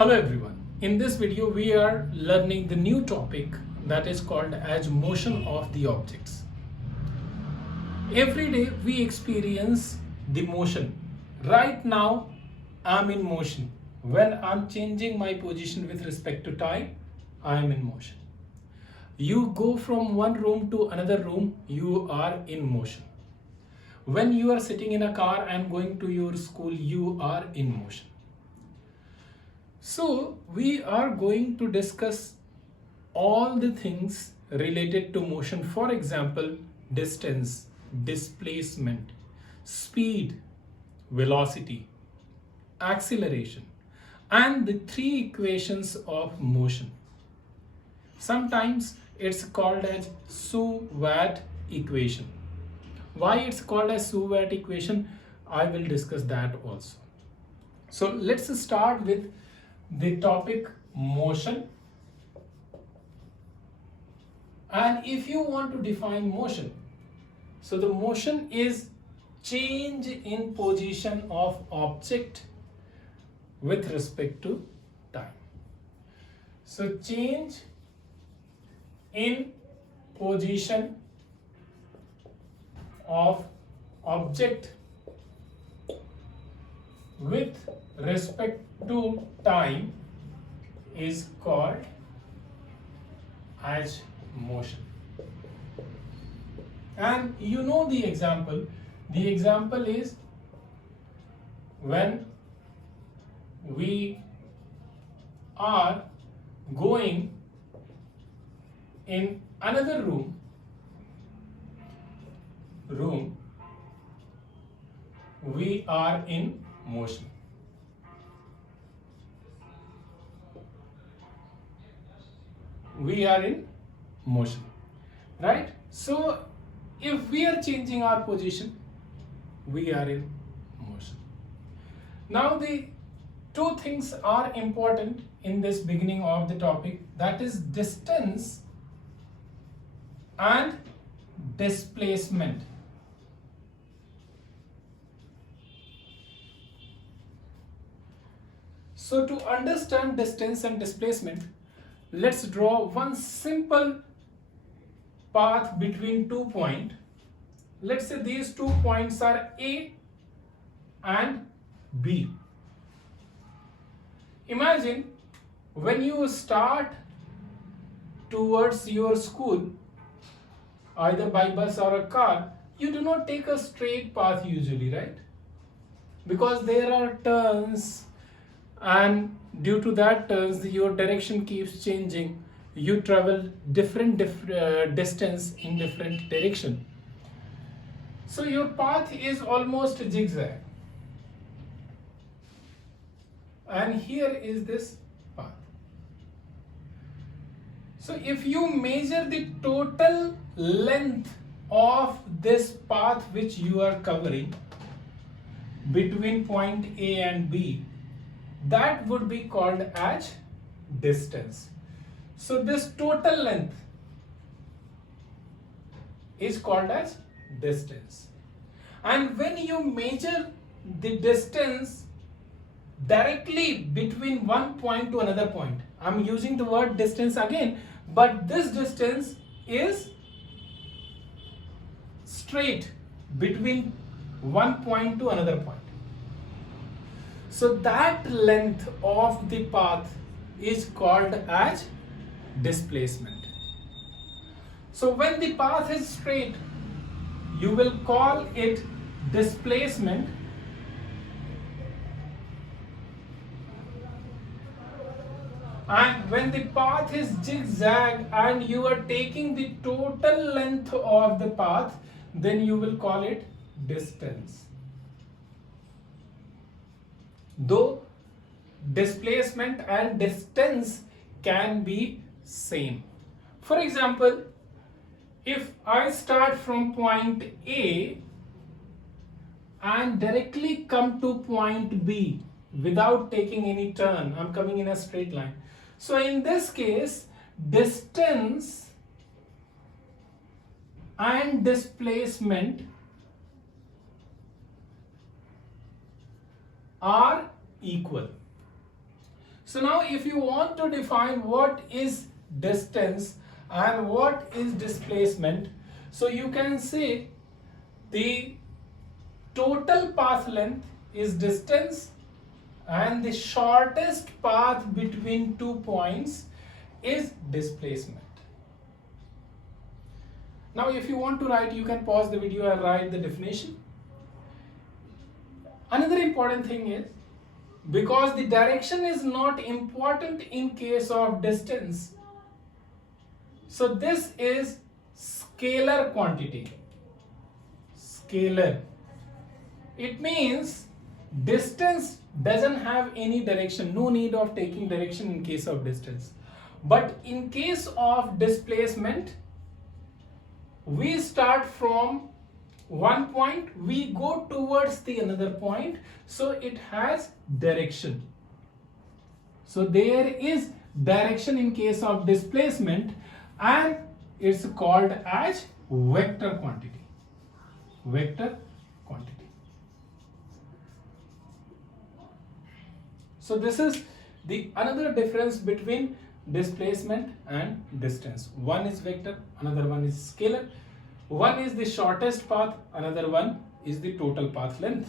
Hello everyone. In this video we are learning the new topic that is called as motion of the objects. Every day we experience the motion. Right now I'm in motion. When I'm changing my position with respect to time, I am in motion. You go from one room to another room, you are in motion. When you are sitting in a car and going to your school, you are in motion. So we are going to discuss all the things related to motion. For example, distance, displacement, speed, velocity, acceleration, and the three equations of motion. Sometimes it's called as Su-Watt equation. Why it's called as Su-Watt equation, I will discuss that also. So let's start with the topic motion. And if you want to define motion, so the motion is change in position of object with respect to time. So change in position of object with respect to time is called as motion. And you know the example. The example is when we are going in another room, we are in motion. We are in motion, right? So if we are changing our position, we are in motion. Now the two things are important in this beginning of the topic, that is distance and displacement. So to understand distance and displacement, let's draw one simple path between 2 points. Let's say these 2 points are A and B. Imagine when you start towards your school, either by bus or a car, you do not take a straight path usually, right? Because there are turns, and due to that turns your direction keeps changing. You travel different distance in different direction. So your path is almost zigzag. And here is this path. So if you measure the total length of this path which you are covering between point A and B, that would be called as distance. So this total length is called as distance. And when you measure the distance directly between one point to another point, I'm using the word distance again, but this distance is straight between one point to another point. So that length of the path is called as displacement. So when the path is straight, you will call it displacement. And when the path is zigzag and you are taking the total length of the path, then you will call it distance. Though displacement and distance can be same. For example, if I start from point A and directly come to point B without taking any turn, I'm coming in a straight line. So in this case, distance and displacement are equal. So now if you want to define what is distance and what is displacement, so you can say the total path length is distance and the shortest path between 2 points is displacement. Now if you want to write, you can pause the video and write the definition. Another important thing is, because the direction is not important in case of distance, so this is scalar quantity. Scalar. It means distance doesn't have any direction, no need of taking direction in case of distance. But in case of displacement, we start from one point, we go towards the another point, so it has direction. So there is direction in case of displacement, and it's called as vector quantity. Vector quantity. So this is the another difference between displacement and distance. One is vector, another one is scalar. One is the shortest path, another one is the total path length.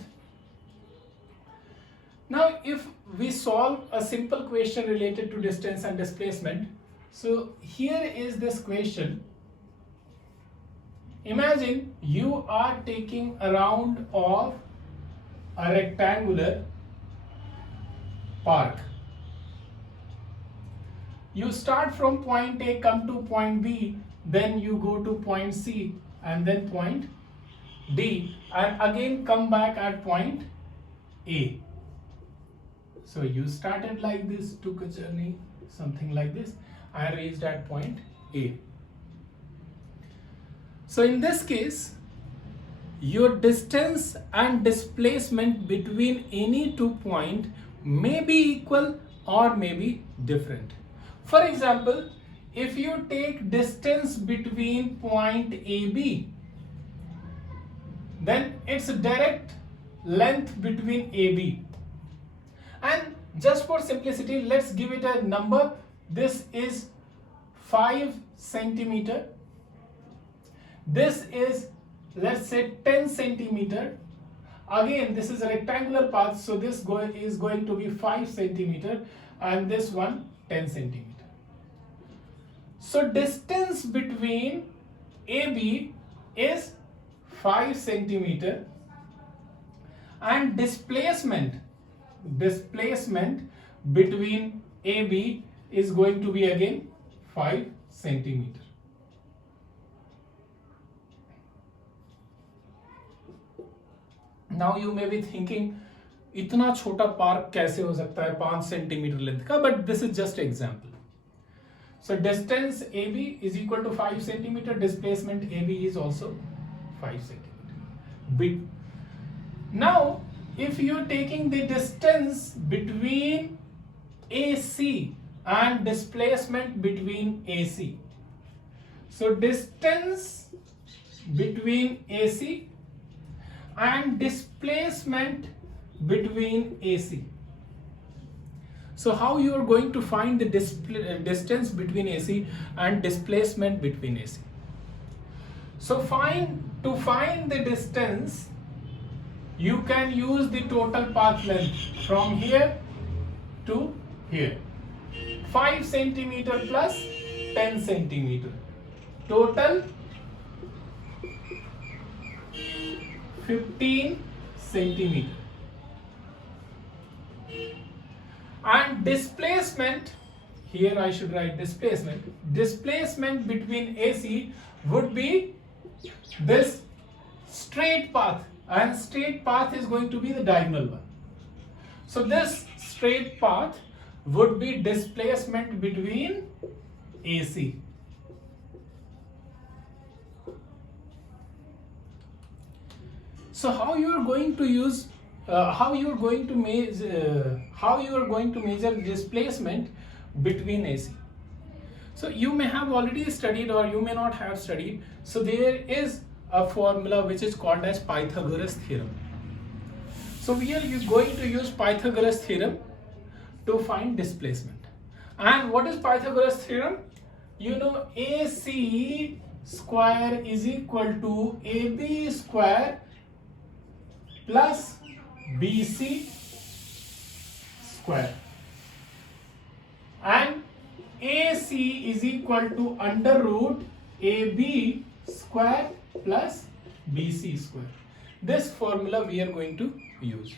Now if we solve a simple question related to distance and displacement, so here is this question. Imagine you are taking a round of a rectangular park. You start from point A, come to point B, then you go to point C and then point D, and again come back at point A. So you started like this, took a journey, something like this, and reached at point A. So in this case, your distance and displacement between any 2 points may be equal or may be different. For example, if you take distance between point AB, then it's direct length between AB. And just for simplicity, let's give it a number. This is 5 centimeter. This is, let's say, 10 centimeter. Again, this is a rectangular path, so this is going to be 5 centimeter, and this one 10 centimeter. So distance between AB is 5 centimeter, and displacement between AB is going to be again 5 centimeter. Now you may be thinking, इतना छोटा park कैसे हो सकता है 5 centimetre length का, but this is just example. So distance AB is equal to 5 centimeter, displacement AB is also 5 centimeter. Now if you are taking the distance between AC and displacement between AC, so distance between AC and displacement between AC. So how you are going to find the distance between AC and displacement between AC? So to find the distance, you can use the total path length from here to here. 5 centimeter plus 10 centimeter. Total 15 centimeter. And displacement, here I should write displacement between AC would be this straight path, and straight path is going to be the diagonal one. So this straight path would be displacement between AC. So how you are going to use how you are going to measure displacement between AC? So you may have already studied or you may not have studied. So there is a formula which is called as Pythagoras theorem. So here you are going to use Pythagoras theorem to find displacement. And what is Pythagoras theorem? You know, AC square is equal to AB square plus BC square, and AC is equal to under root AB square plus BC square. This formula we are going to use.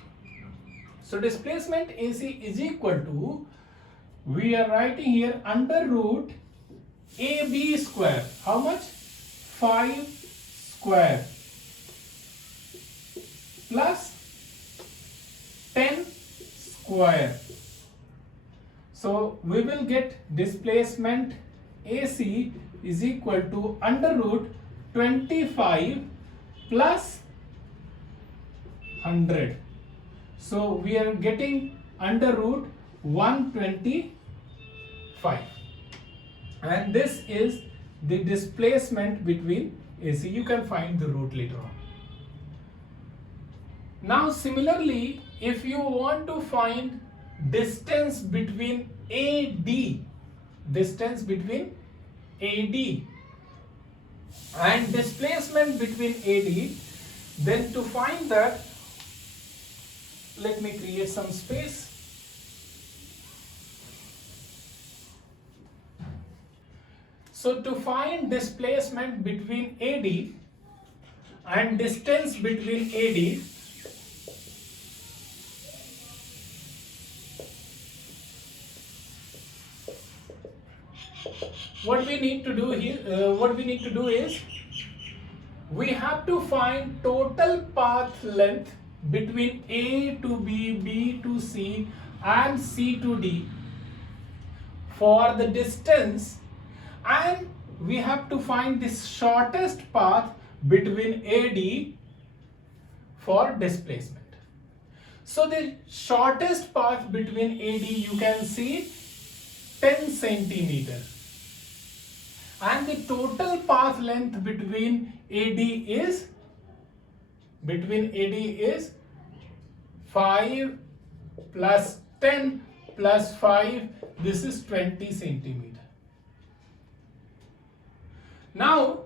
So displacement AC is equal to, we are writing here under root AB square. How much? 5 square plus 10 square. So we will get displacement AC is equal to under root 25 plus 100. So we are getting under root 125, and this is the displacement between AC. You can find the root later on. Now similarly, if you want to find distance between AD and displacement between AD, then to find that, let me create some space. So to find displacement between AD and distance between AD, what we need to do is we have to find total path length between A to B, B to C and C to D for the distance, and we have to find the shortest path between AD for displacement. So the shortest path between AD, you can see 10 centimeter, and the total path length between AD is 5 plus 10 plus 5, this is 20 centimeter. Now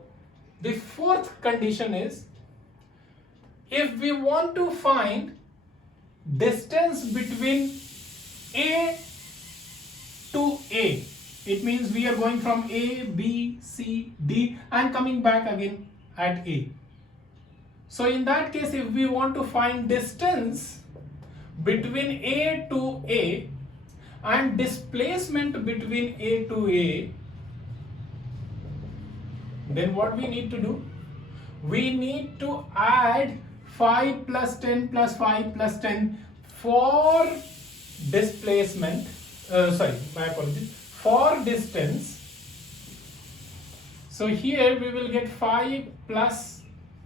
the fourth condition is, if we want to find distance between A to A, it means we are going from A, B, C, D and coming back again at A. So in that case, if we want to find distance between A to A and displacement between A to A, then what we need to do? We need to add 5 plus 10 plus 5 plus 10 for displacement, for distance. So here we will get 5 plus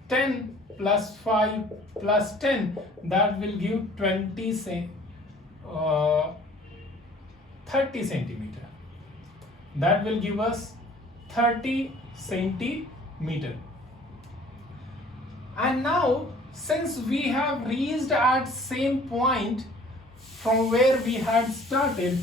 10 plus 5 plus 10, that will give 30 centimeter. That will give us 30 centimeter. And now, since we have reached at same point from where we had started,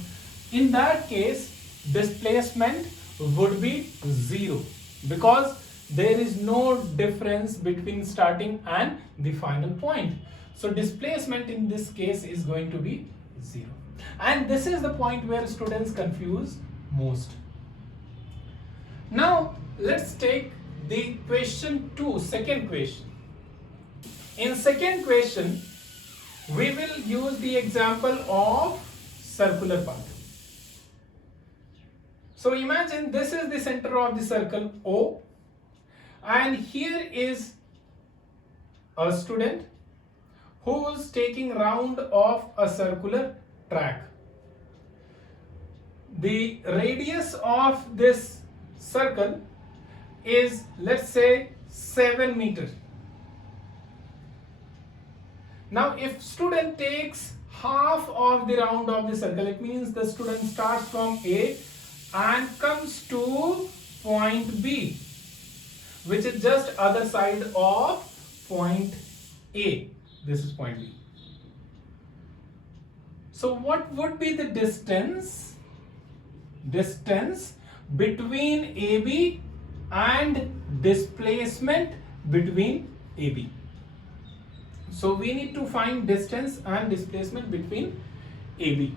in that case displacement would be 0, because there is no difference between starting and the final point. So displacement in this case is going to be 0. And this is the point where students confuse most. Now let's take the question 2, second question. In second question, we will use the example of circular path. So imagine this is the center of the circle O, and here is a student who is taking round of a circular track. The radius of this circle is, let's say, 7 meters. Now if student takes half of the round of the circle, it means the student starts from A and comes to point B, which is just other side of point A. This is point B. So what would be the distance between AB and displacement between AB? So we need to find distance and displacement between AB.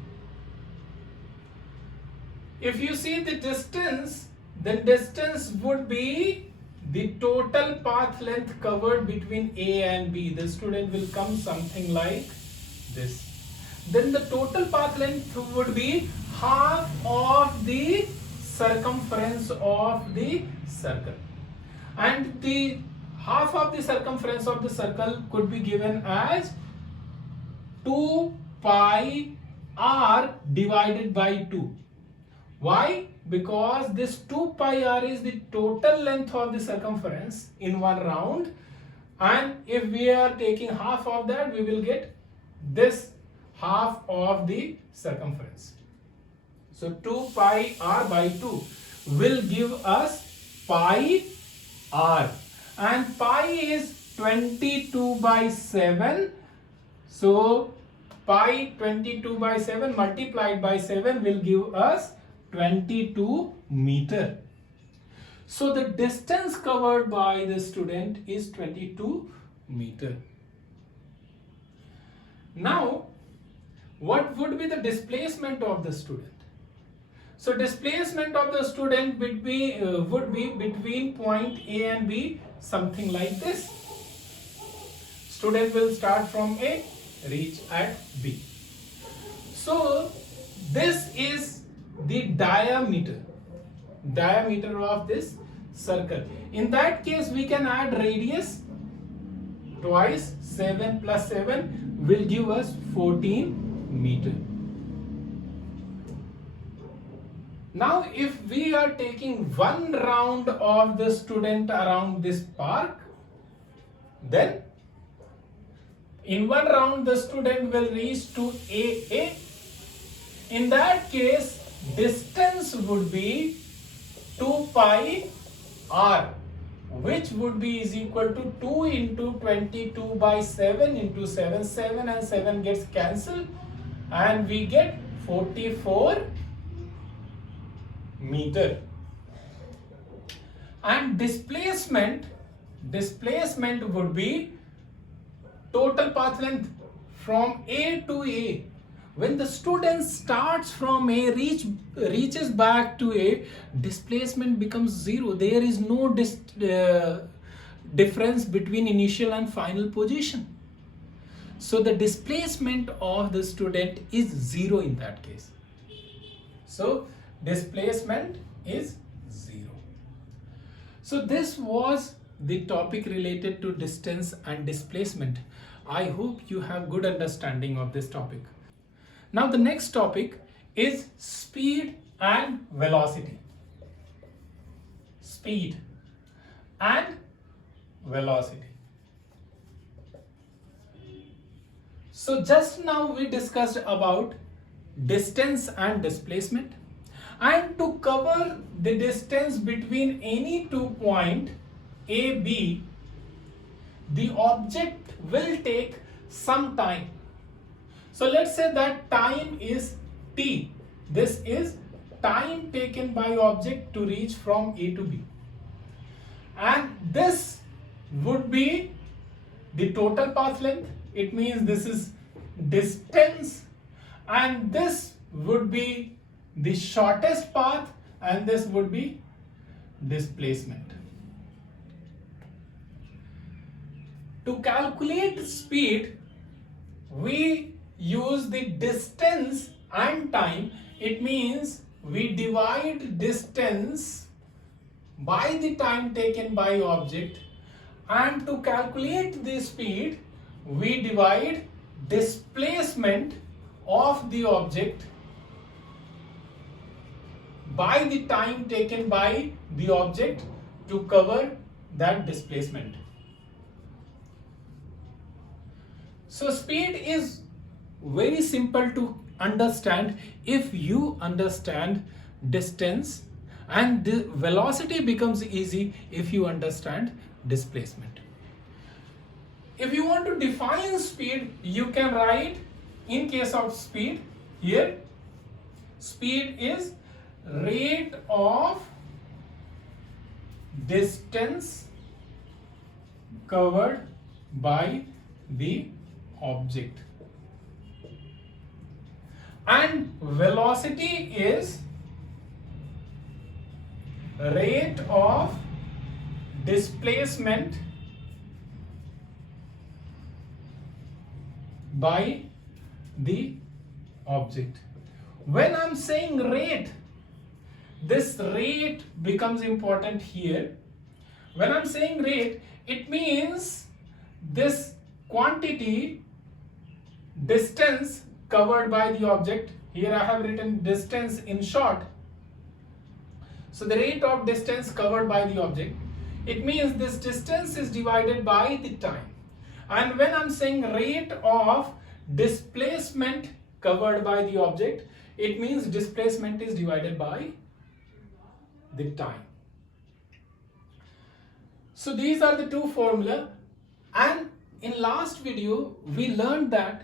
If you see the distance, then distance would be the total path length covered between A and B. The student will come something like this. Then the total path length would be half of the circumference of the circle. And the half of the circumference of the circle could be given as 2 pi r divided by 2. Why? Because this 2 pi r is the total length of the circumference in one round, and if we are taking half of that, we will get this half of the circumference. So 2 pi r by 2 will give us pi r, and pi is 22 by 7. So pi 22 by 7 multiplied by 7 will give us 22 meter. So the distance covered by the student is 22 meter. Now, what would be the displacement of the student? So displacement of the student would be between point A and B, something like this. Student will start from A, reach at B. So this is the diameter of this circle. In that case, we can add radius twice. 7 plus 7 will give us 14 meter. Now if we are taking one round of the student around this park, then in one round the student will reach to AA. In that case, distance would be 2 pi r, which would be is equal to 2 into 22 by 7 into 7. 7 and 7 gets cancelled, and we get 44 meter. And displacement would be total path length from A to A. When the student starts from A, reaches back to A, displacement becomes 0. There is no difference between initial and final position. So the displacement of the student is 0 in that case. So displacement is 0. So this was the topic related to distance and displacement. I hope you have good understanding of this topic. Now the next topic is speed and velocity. Speed and velocity. So just now we discussed about distance and displacement, and to cover the distance between any two points A, B, the object will take some time. So let's say that time is t. This is time taken by object to reach from A to B. And this would be the total path length. It means this is distance, and this would be the shortest path, and this would be displacement. To calculate speed, we use the distance and time. It means we divide distance by the time taken by object, and to calculate the speed, we divide displacement of the object by the time taken by the object to cover that displacement. So speed is very simple to understand if you understand distance, and the velocity becomes easy if you understand displacement. If you want to define speed, you can write, in case of speed, Here speed is rate of distance covered by the object, and velocity is rate of displacement by the object. When I'm saying rate, this rate becomes important here. When I'm saying rate, it means this quantity, distance covered by the object. Here I have written distance in short. So the rate of distance covered by the object, it means this distance is divided by the time. And when I'm saying rate of displacement covered by the object, it means displacement is divided by the time. So these are the two formula, and in last video we learned that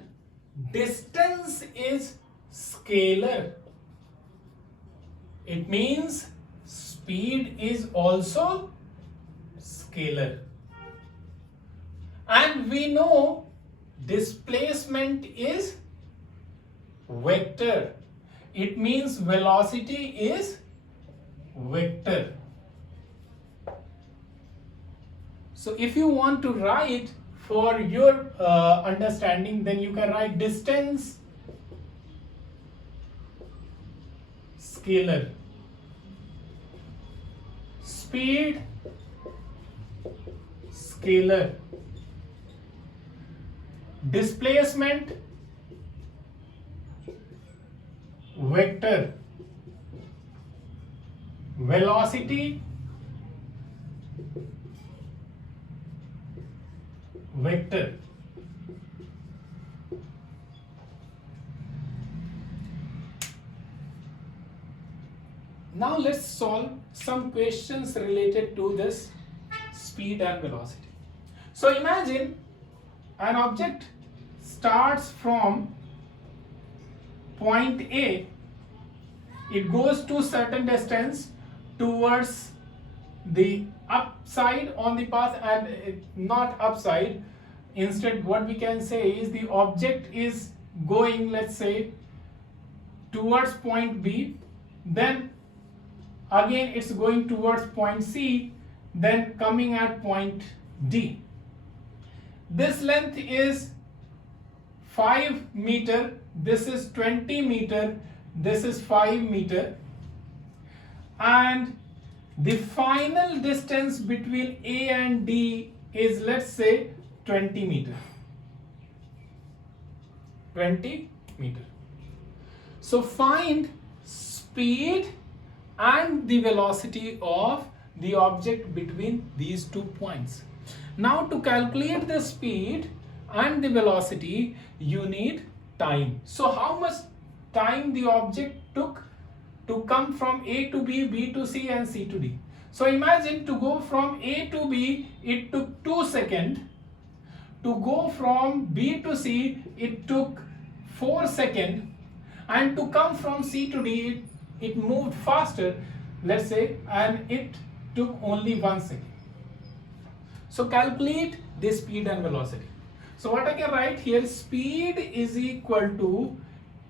distance is scalar. It means speed is also scalar. And we know displacement is vector. It means velocity is vector. So if you want to write for your understanding, then you can write distance scalar, speed scalar, displacement vector, velocity vector. Now let's solve some questions related to this speed and velocity. So imagine an object starts from point A, it goes to certain distance towards the upside on the path, and not upside. Instead, what we can say is the object is going, let's say, towards point B, then again it's going towards point C, then coming at point D. This length is 5 meter, this is 20 meter, this is 5 meter, and the final distance between A and D is, let's say, 20 meter. 20 meter. So find speed and the velocity of the object between these 2 points. Now to calculate the speed and the velocity, you need time. So how much time the object took to come from A to B, B to C, and C to D. So imagine to go from A to B, it took 2 seconds. To go from B to C, it took 4 seconds. And to come from C to D, it moved faster, let's say, and it took only 1 second. So calculate the speed and velocity. So what I can write here, speed is equal to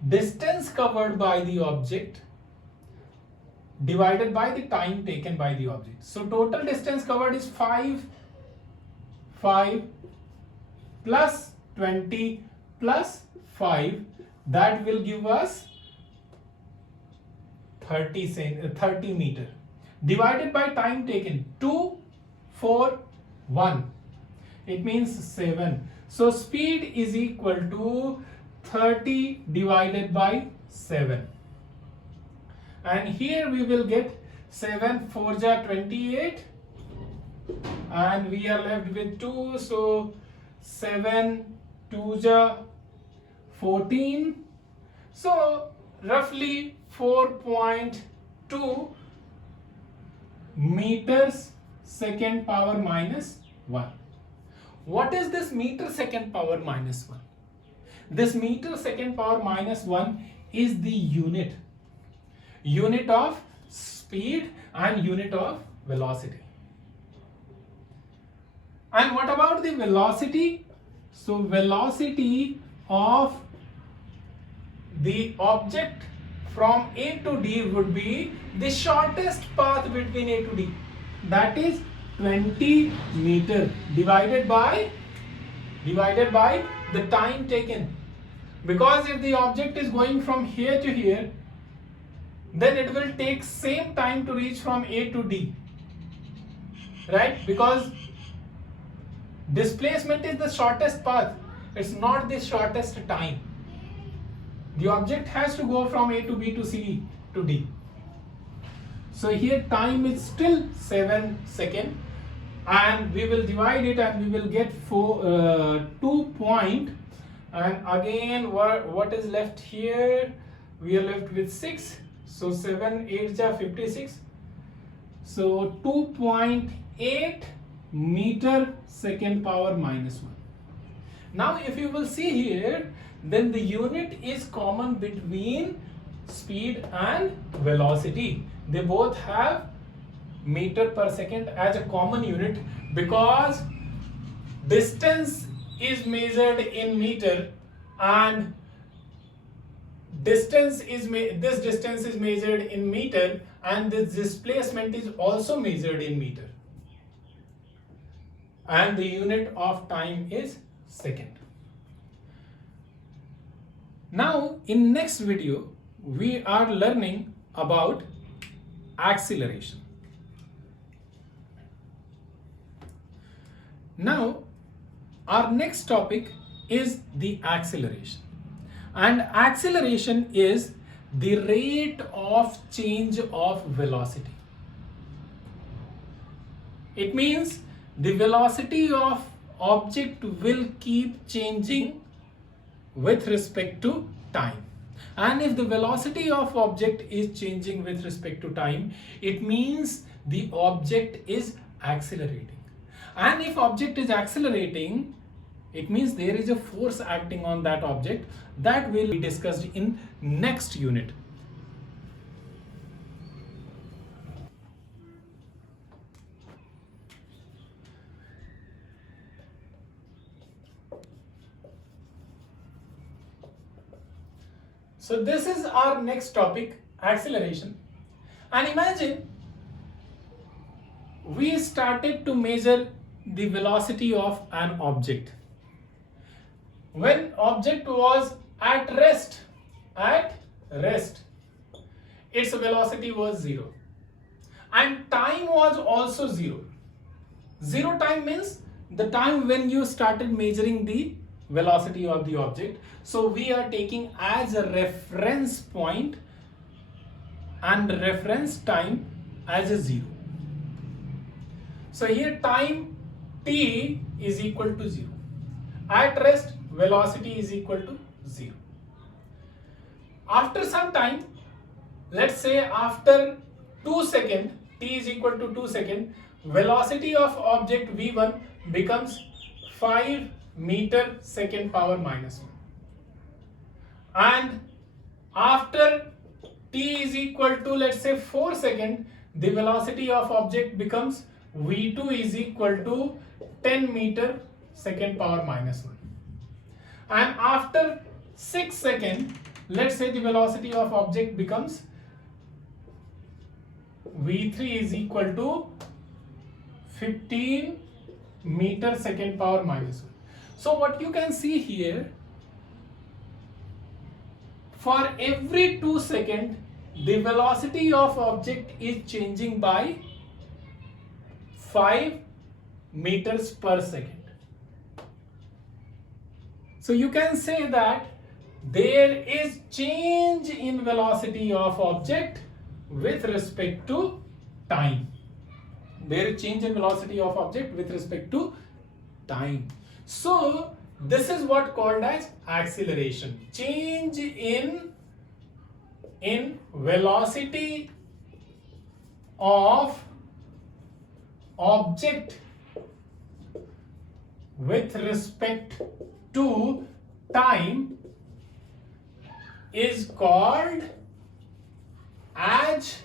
distance covered by the object divided by the time taken by the object. So total distance covered is 5 plus 20 plus 5, that will give us 30 meter, divided by time taken 2, 4, 1, it means 7. So speed is equal to 30 divided by 7. And here we will get 7 4 ja 28, and we are left with 2, so 7 2 ja 14, so roughly 4.2 meters second power minus 1. What is this meter second power minus 1? This meter second power minus 1 is the unit of speed and unit of velocity. And what about the velocity? So velocity of the object from A to D would be the shortest path between A to D, that is 20 meter divided by the time taken. Because if the object is going from here to here, then it will take same time to reach from A to D, right? Because displacement is the shortest path, it's not the shortest time. The object has to go from A to B to C to D. So here time is still 7 seconds, and we will divide it and we will get 2 point, and again what is left here, we are left with 6. So 7 8 are 56. So 2.8 meter second power minus 1. Now if you will see here, then the unit is common between speed and velocity. They both have meter per second as a common unit, because distance is measured in meter and this distance is measured in meter, and this displacement is also measured in meter, and the unit of time is second. Now in next video we are learning about acceleration. Now our next topic is the acceleration, and acceleration is the rate of change of velocity. It means the velocity of object will keep changing with respect to time. And if the velocity of object is changing with respect to time, it means the object is accelerating. And if object is accelerating, it means there is a force acting on that object. That will be discussed in next unit. So this is our next topic, acceleration. And imagine we started to measure the velocity of an object. When object was at rest, its velocity was 0. And time was also 0. 0 time means the time when you started measuring the velocity of the object. So we are taking as a reference point and reference time as a 0. So here time t is equal to 0. At rest velocity is equal to 0. After some time, let's say after 2 seconds, t is equal to 2 seconds, velocity of object v1 becomes 5 meter second power minus 1. And after t is equal to, let's say, 4 seconds, the velocity of object becomes v2 is equal to 10 meter second power minus 1. And after 6 seconds, let's say the velocity of object becomes v3 is equal to 15 meter second power minus 1. So what you can see here, for every 2 seconds, the velocity of object is changing by 5 meters per second. So you can say that there is change in velocity of object with respect to time. There is change in velocity of object with respect to time. So this is what called as acceleration. Change in velocity of object with respect to time is called as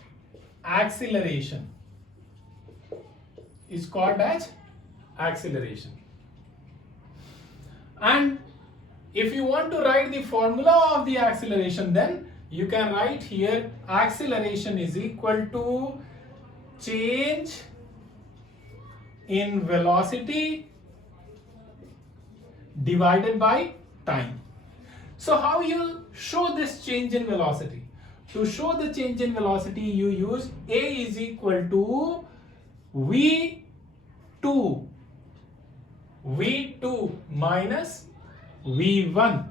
acceleration. Is called as acceleration. And if you want to write the formula of the acceleration, then you can write here acceleration is equal to change in velocity divided by time. So how you show this change in velocity? To show the change in velocity, you use A is equal to V2 minus V1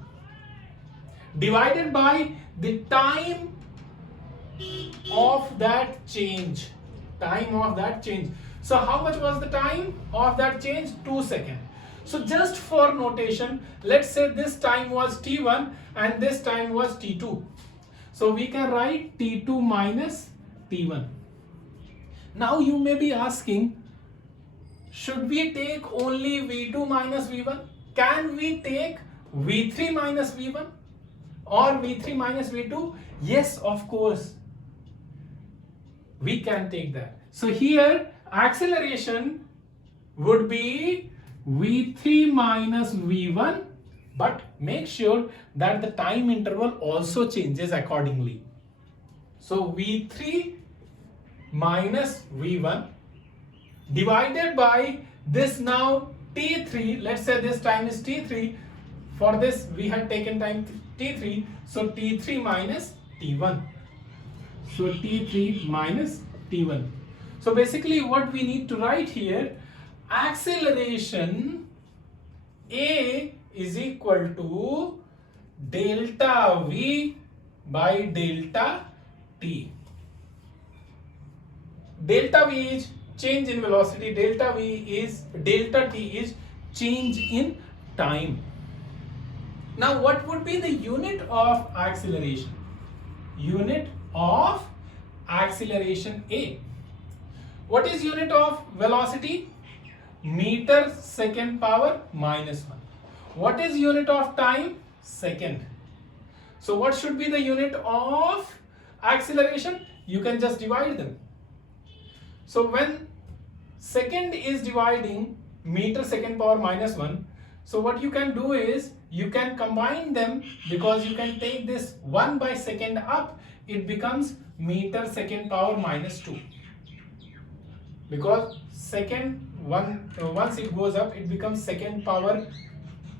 divided by the time of that change. So how much was the time of that change? 2 seconds. So just for notation, let's say this time was T1 and this time was T2. So we can write T2 minus T1. Now you may be asking, should we take only V2 minus V1? Can we take V3 minus V1 or V3 minus V2? Yes, of course. We can take that. So here acceleration would be V3 minus V1, but make sure that the time interval also changes accordingly. So V3 minus V1 divided by this now T3, let's say this time is T3, for this we had taken time T3, so T3 minus T1. So T3 minus T1. So basically what we need to write here, acceleration A is equal to delta V by delta T. Delta V is change in velocity, delta T is change in time. Now what would be the unit of acceleration? Unit of acceleration A. What is unit of velocity? Meter second power minus 1. What is unit of time? Second. So what should be the unit of acceleration? You can just divide them. So when second is dividing meter second power minus 1, so what you can do is you can combine them, because you can take this 1 by second up, it becomes meter second power minus 2. Because second one, once it goes up, it becomes second power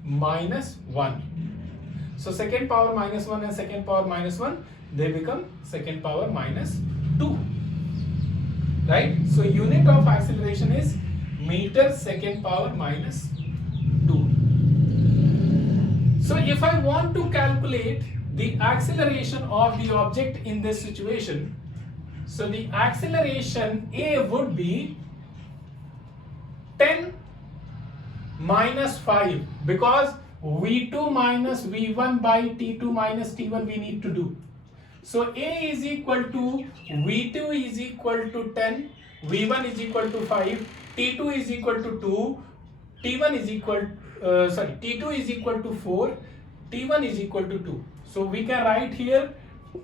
minus 1. So second power minus 1 and second power minus 1, they become second power minus 2. Right? So unit of acceleration is meter second power minus 2. So if I want to calculate the acceleration of the object in this situation, so the acceleration A would be 10 minus 5, because V2 minus V1 by T2 minus T1 we need to do. So A is equal to V2 is equal to 10, V1 is equal to 5, T2 is equal to 2, T1 is equal T2 is equal to 4, T1 is equal to 2. So we can write here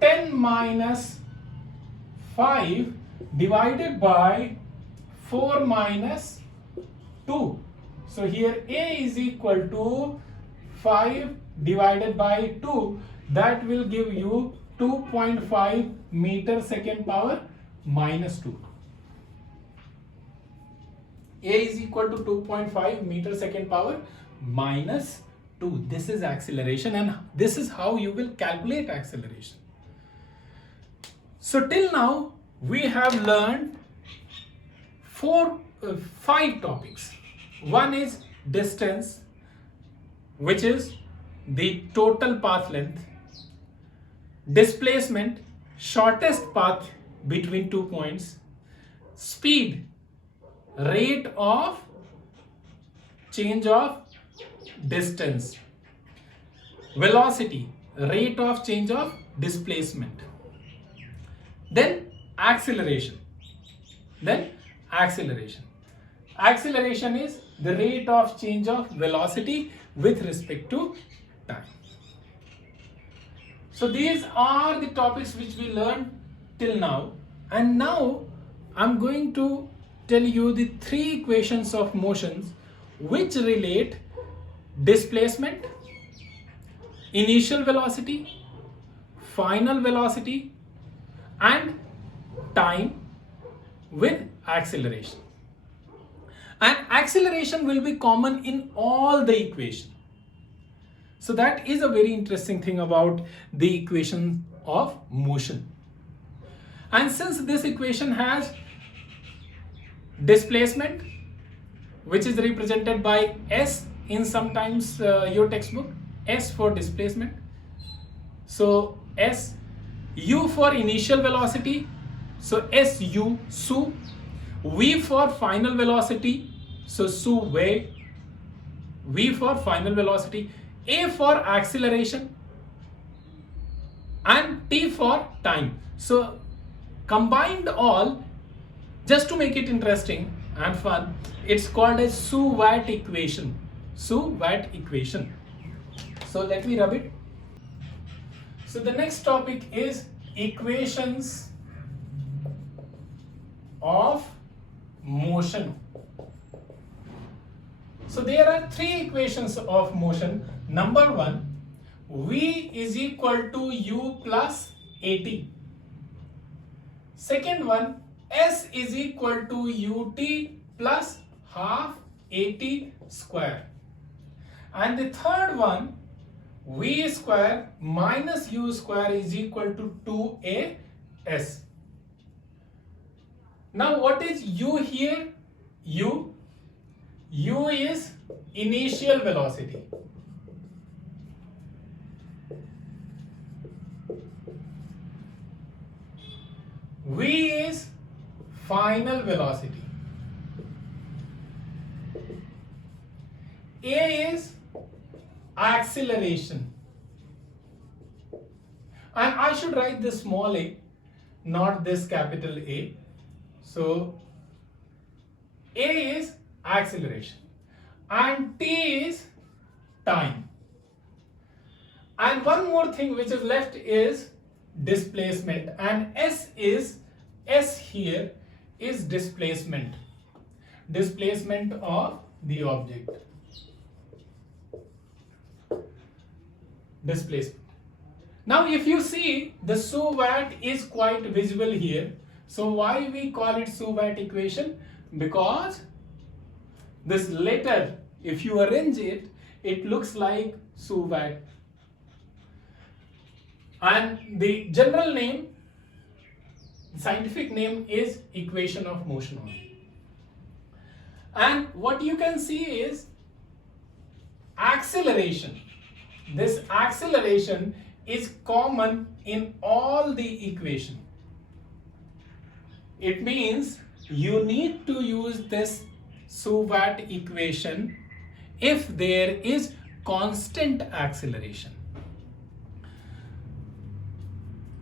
10 minus 5 divided by 4 minus 2. So here A is equal to 5 divided by 2, that will give you 2.5 meter second power minus 2. A is equal to 2.5 meter second power minus 2. This is acceleration, and this is how you will calculate acceleration. So till now we have learned 5 topics. One is distance, which is the total path length. Displacement, shortest path between 2 points. Speed, rate of change of distance. Velocity, rate of change of displacement. Then acceleration. Acceleration is the rate of change of velocity with respect to time. So these are the topics which we learned till now, and now I'm going to tell you the three equations of motions which relate displacement, initial velocity, final velocity, and time with acceleration. And acceleration will be common in all the equations. So that is a very interesting thing about the equation of motion. And since this equation has displacement, which is represented by S in sometimes your textbook, S for displacement. So S, U for initial velocity, so SU, SU, V for final velocity, so SU V, V for final velocity, A for acceleration, and T for time. So combined all, just to make it interesting and fun, it's called a Su-Watt equation. Su-Watt equation. So let me rub it. So the next topic is equations of motion. So there are three equations of motion. Number one, V is equal to U plus AT. Second one, S is equal to UT plus half AT square. And the third one, V square minus U square is equal to 2AS. Now what is U here? U is initial velocity. V is final velocity. A is acceleration. And I should write this small a, not this capital A. So A is acceleration and T is time. And one more thing which is left is displacement, and S here is displacement of the object. Displacement. Now if you see, the Su-Watt is quite visible here. So why we call it Su-Watt equation? Because this letter, if you arrange it, it looks like Su-Watt. And the general name, scientific name is equation of motion only. And what you can see is acceleration. This acceleration is common in all the equation. It means you need to use this Su-Watt equation if there is constant acceleration.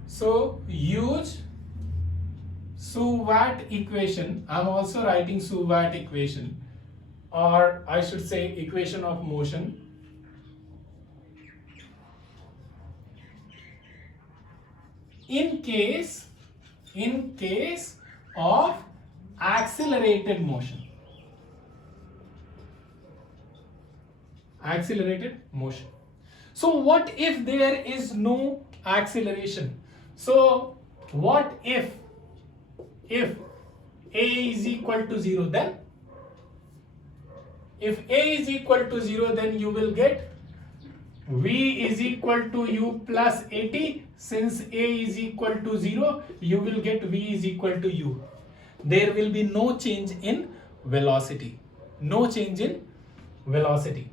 So use Su-Watt equation. I'm also writing Su-Watt equation, or I should say equation of motion. In case of accelerated motion. Accelerated motion. So what if there is no acceleration? So what if A is equal to 0, then? If A is equal to 0, then you will get V is equal to U plus AT. Since A is equal to 0, you will get V is equal to U. There will be no change in velocity. No change in velocity.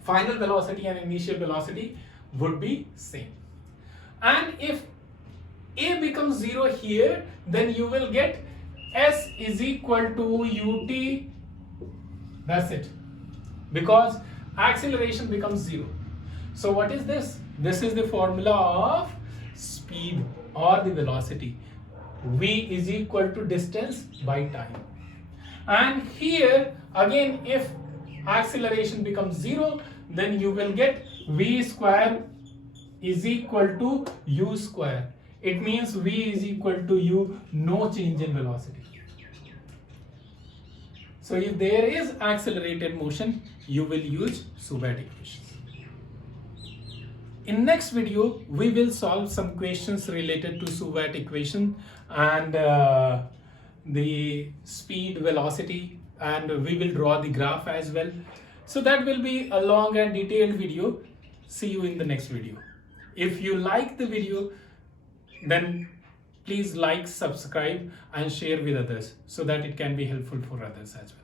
Final velocity and initial velocity would be same. And if A becomes 0 here, then you will get S is equal to UT. That's it. Because acceleration becomes 0. So what is this? This is the formula of speed or the velocity. V is equal to distance by time. And here again, if acceleration becomes 0, then you will get V square is equal to u square. It means v is equal to u, no change in velocity. So if there is accelerated motion, you will use Soubat equations. In next video, we will solve some questions related to Soubat equation and the speed, velocity, and we will draw the graph as well. So that will be a long and detailed video. See you in the next video. If you like the video, then please like, subscribe, and share with others so that it can be helpful for others as well.